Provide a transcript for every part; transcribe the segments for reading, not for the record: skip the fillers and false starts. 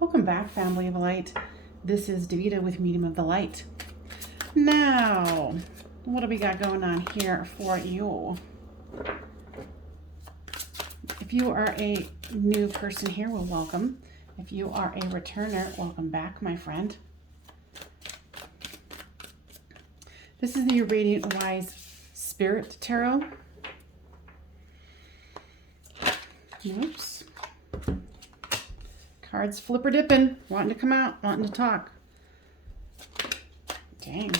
Welcome back, family of light. This is Davida with Medium of the Light. Now, what do we got going on here for you? If you are a new person here, well, welcome. If you are a returner, welcome back, my friend. This is the Radiant Wise Spirit Tarot. Oops. Cards flipper dipping, wanting to come out, wanting to talk. Dang.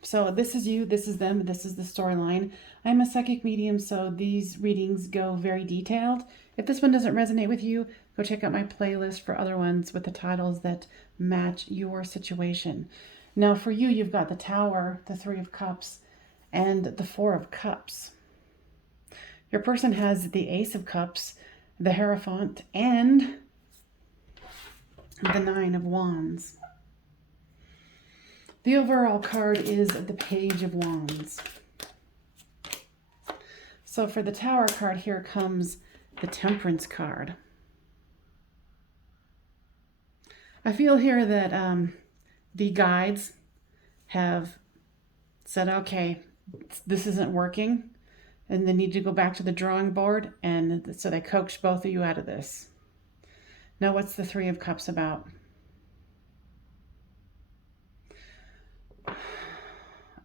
So this is you, this is them, this is the storyline. I'm a psychic medium, so these readings go very detailed. If this one doesn't resonate with you, go check out my playlist for other ones with the titles that match your situation. Now for you, you've got the Tower, the Three of Cups, and the Four of Cups. Your person has the Ace of Cups, the Hierophant, and the Nine of Wands. The overall card is the Page of Wands. So for the Tower card, here comes the Temperance card. I feel here that the guides have said, okay, this isn't working, and they need to go back to the drawing board, and so they coaxed both of you out of this. Now, what's the Three of Cups about?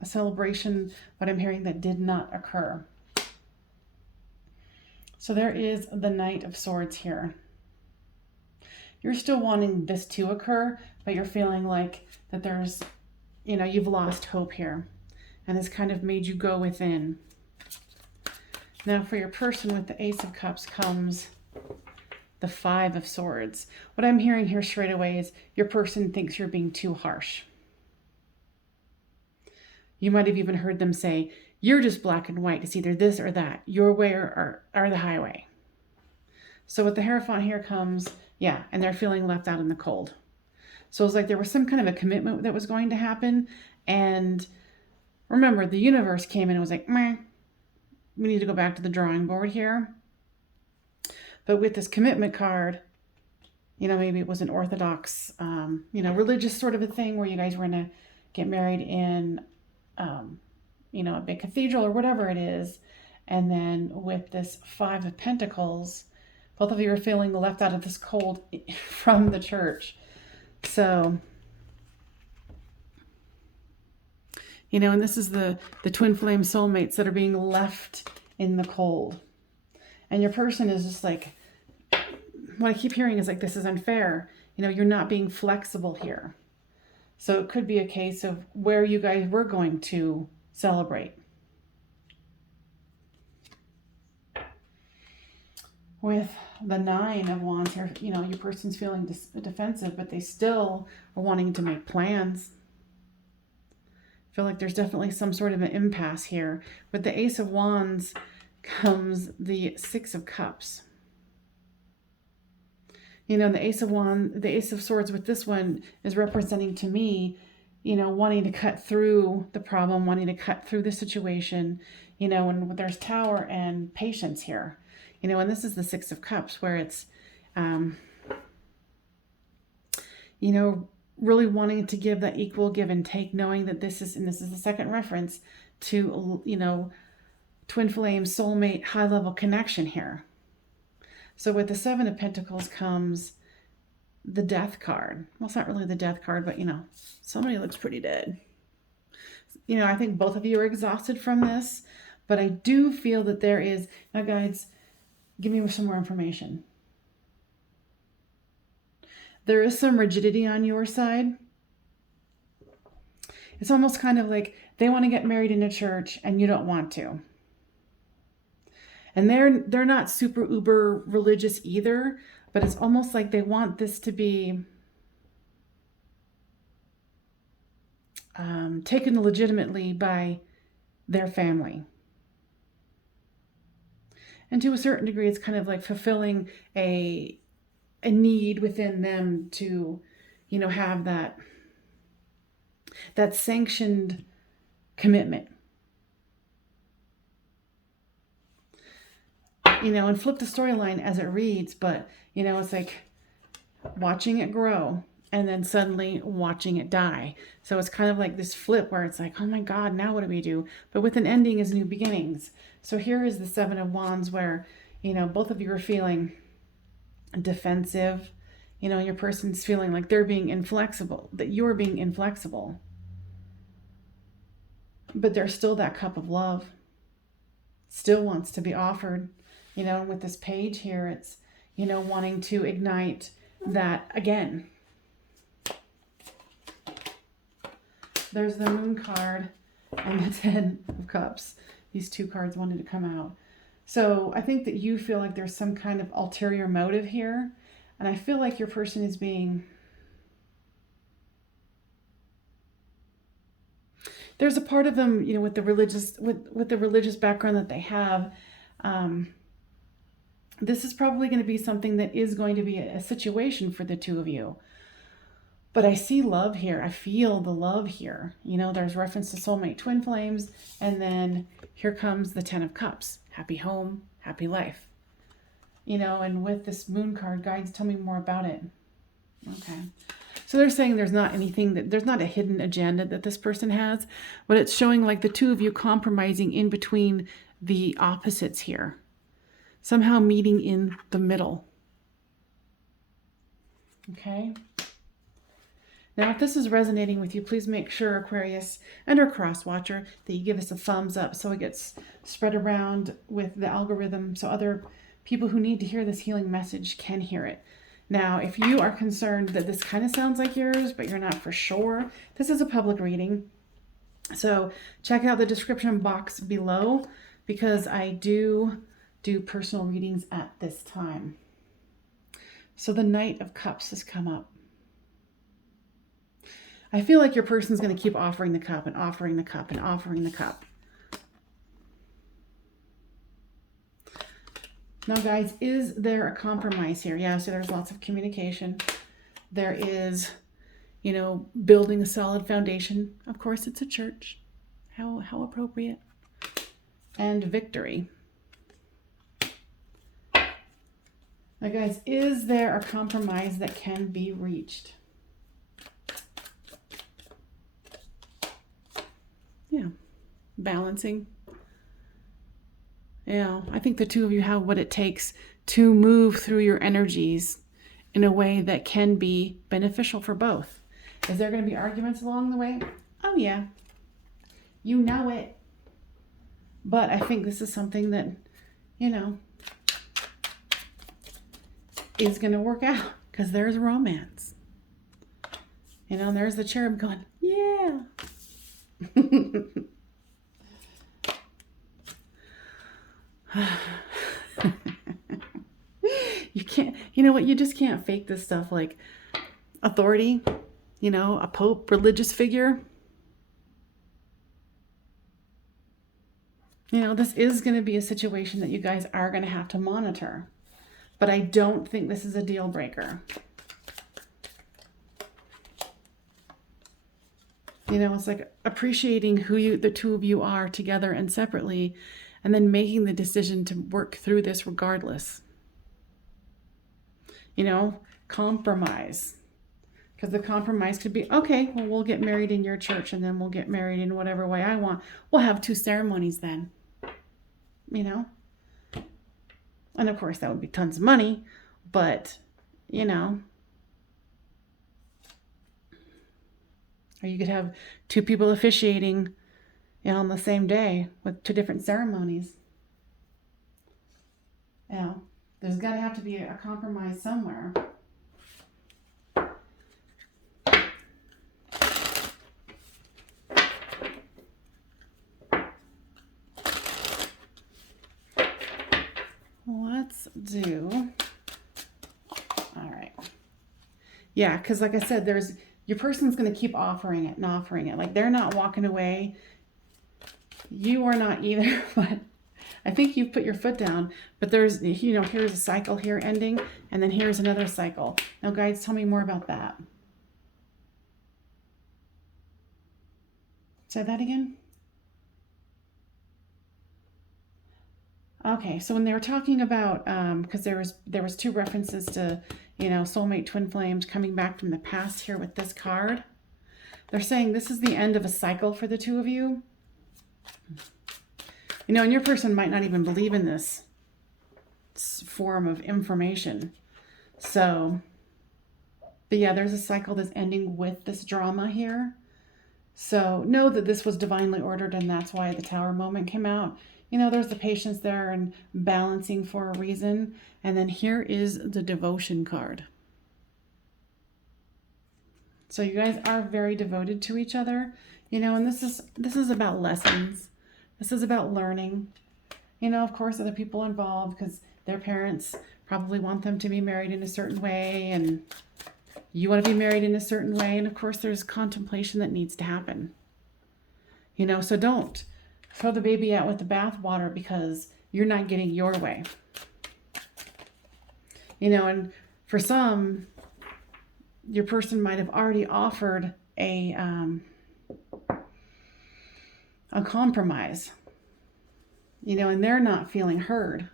A celebration, what I'm hearing, that did not occur. So there is the Knight of Swords here. You're still wanting this to occur, but you're feeling like that there's, you've lost hope here. And this kind of made you go within. Now for your person with the Ace of Cups comes the Five of Swords. What I'm hearing here straight away is your person thinks you're being too harsh. You might have even heard them say, you're just black and white. It's either this or that. Your way or the highway. So with the Hierophant here comes, and they're feeling left out in the cold. So it's like there was some kind of a commitment that was going to happen. And remember, the universe came in and was like, meh, we need to go back to the drawing board here. But with this commitment card, maybe it was an Orthodox, religious sort of a thing where you guys were going to get married in a big cathedral or whatever it is. And then with this Five of Pentacles, both of you are feeling left out of this cold from the church. So, and this is the twin flame soulmates that are being left in the cold. And your person is just like, what I keep hearing is like, this is unfair. You're not being flexible here. So it could be a case of where you guys were going to celebrate. With the Nine of Wands here, your person's feeling defensive, but they still are wanting to make plans. I feel like there's definitely some sort of an impasse here. With the Ace of Wands comes the Six of Cups. The Ace of Wands, the Ace of Swords with this one is representing to me, wanting to cut through the problem, wanting to cut through the situation, and there's Tower and patience here, and this is the Six of Cups where it's, really wanting to give that equal give and take, knowing that this is the second reference to, twin flame, soulmate, high level connection here. So with the Seven of Pentacles comes the Death card. Well, it's not really the Death card, but, somebody looks pretty dead. I think both of you are exhausted from this, but I do feel that there is... Now, guides, give me some more information. There is some rigidity on your side. It's almost kind of like they want to get married in a church and you don't want to. And they're not super uber religious either, but it's almost like they want this to be taken legitimately by their family. And to a certain degree, it's kind of like fulfilling a need within them to, you know, have that sanctioned commitment. You know, and flip the storyline as it reads, but, you know, it's like watching it grow and then suddenly watching it die. So it's kind of like this flip where it's like, oh my God, now what do we do? But with an ending is new beginnings. So here is the Seven of Wands where, you know, both of you are feeling defensive. You know, your person's feeling like they're being inflexible, that you're being inflexible. But there's still that cup of love. Still wants to be offered. You know, and with this page here, it's, you know, wanting to ignite that again. There's the Moon card and the Ten of Cups. These two cards wanted to come out. So I think that you feel like there's some kind of ulterior motive here. And I feel like your person is being... There's a part of them, you know, with the religious background that they have. This is probably going to be something that is going to be a situation for the two of you. But I see love here. I feel the love here. You know, there's reference to soulmate twin flames. And then here comes the Ten of Cups. Happy home, happy life. You know, and with this Moon card, guides, tell me more about it. Okay. So they're saying there's not anything, there's not a hidden agenda that this person has, but it's showing like the two of you compromising in between the opposites here. Somehow meeting in the middle. Okay. Now, if this is resonating with you, please make sure, Aquarius and our cross watcher, that you give us a thumbs up so it gets spread around with the algorithm so other people who need to hear this healing message can hear it. Now, if you are concerned that this kind of sounds like yours, but you're not for sure, this is a public reading. So check out the description box below because I do personal readings at this time. So the Knight of Cups has come up. I feel like your person's going to keep offering the cup and offering the cup and offering the cup. Now, guys, is there a compromise here? Yeah, so there's lots of communication. There is, you know, building a solid foundation. Of course, it's a church. How appropriate. And victory. Now, guys, is there a compromise that can be reached? Yeah, balancing. Yeah, I think the two of you have what it takes to move through your energies in a way that can be beneficial for both. Is there going to be arguments along the way? Oh, yeah. You know it. But I think this is something that, you know, is going to work out because there's romance. You know, and there's the cherub going, yeah. You can't, you know what, you just can't fake this stuff like authority, you know, a pope, religious figure. You know, this is going to be a situation that you guys are going to have to monitor, but I don't think this is a deal breaker. You know, it's like appreciating who the two of you are together and separately, and then making the decision to work through this regardless. You know, compromise. Because the compromise could be, okay, well, we'll get married in your church and then we'll get married in whatever way I want. We'll have 2 ceremonies then. You know? And of course, that would be tons of money, but, you know. Or you could have 2 people officiating, you know, on the same day with 2 different ceremonies. You know, there's got to have to be a compromise somewhere. Let's do, all right. Yeah, because like I said, your person's going to keep offering it and offering it. Like they're not walking away. You are not either, but I think you've put your foot down. But there's, you know, here's a cycle here ending, and then here's another cycle. Now, guides, tell me more about that. Say that again. Okay, so when they were talking about, because there was two references to, you know, soulmate twin flames coming back from the past here with this card. They're saying this is the end of a cycle for the two of you. You know, and your person might not even believe in this form of information. So, but yeah, there's a cycle that's ending with this drama here. So know that this was divinely ordered, and that's why the Tower moment came out. You know, there's the patience there and balancing for a reason. And then here is the devotion card. So you guys are very devoted to each other, you know, and this is about lessons. This is about learning. You know, of course, other people involved because their parents probably want them to be married in a certain way, and you want to be married in a certain way. And of course, there's contemplation that needs to happen. You know, so don't throw the baby out with the bathwater because you're not getting your way. You know, and for some, your person might have already offered a compromise, you know, and they're not feeling heard.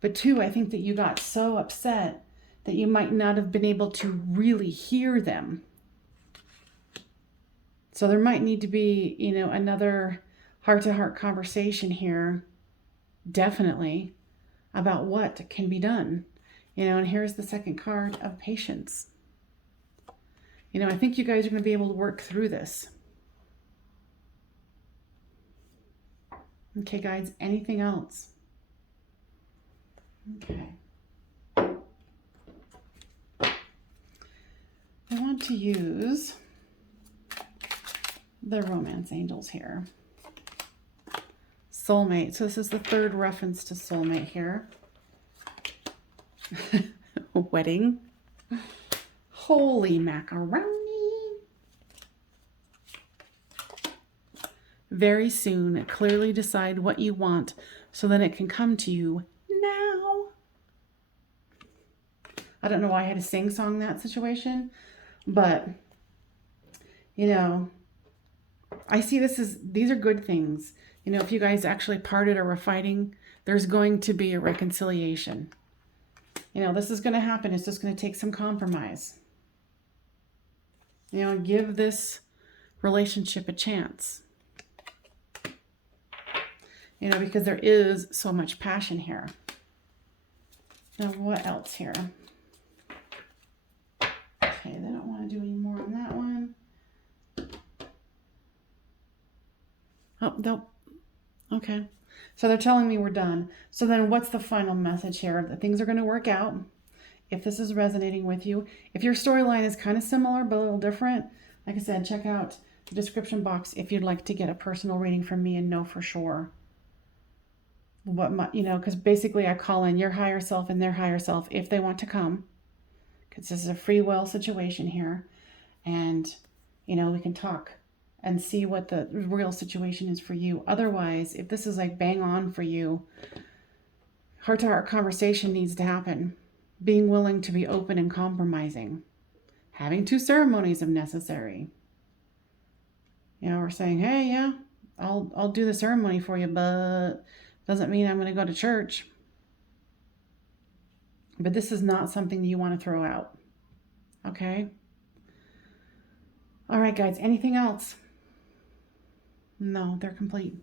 But two, I think that you got so upset that you might not have been able to really hear them. So there might need to be, you know, another heart-to-heart conversation here, definitely, about what can be done. You know, and here's the second card of patience. You know, I think you guys are going to be able to work through this. Okay, guys, anything else? Okay. I want to use the romance angels here. Soulmate. So this is the third reference to soulmate here. Wedding. Holy macaroni. Very soon, clearly decide what you want so that it can come to you now. I don't know why I had to sing-song that situation, but, you know, I see these are good things. You know, if you guys actually parted or were fighting, there's going to be a reconciliation. You know, this is going to happen. It's just going to take some compromise. You know, give this relationship a chance. You know, because there is so much passion here. Now, what else here? Okay, they don't want to do any more on that one. Oh, nope. Okay. So they're telling me we're done. So then what's the final message here? That things are going to work out. If this is resonating with you. If your storyline is kind of similar but a little different, like I said, check out the description box if you'd like to get a personal reading from me and know for sure what my, you know, because basically I call in your higher self and their higher self if they want to come, because this is a free will situation here, and you know, we can talk and see what the real situation is for you. Otherwise, if this is like bang on for you, heart-to-heart conversation needs to happen. Being willing to be open and compromising. Having 2 ceremonies if necessary. You know, we're saying, hey, yeah, I'll do the ceremony for you, but doesn't mean I'm going to go to church. But this is not something you want to throw out. Okay? All right, guys, anything else? No, they're complete.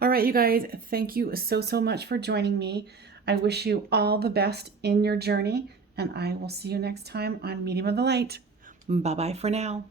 All right, you guys, thank you so much for joining me. I wish you all the best in your journey, and I will see you next time on Medium of the Light. Bye-bye for now.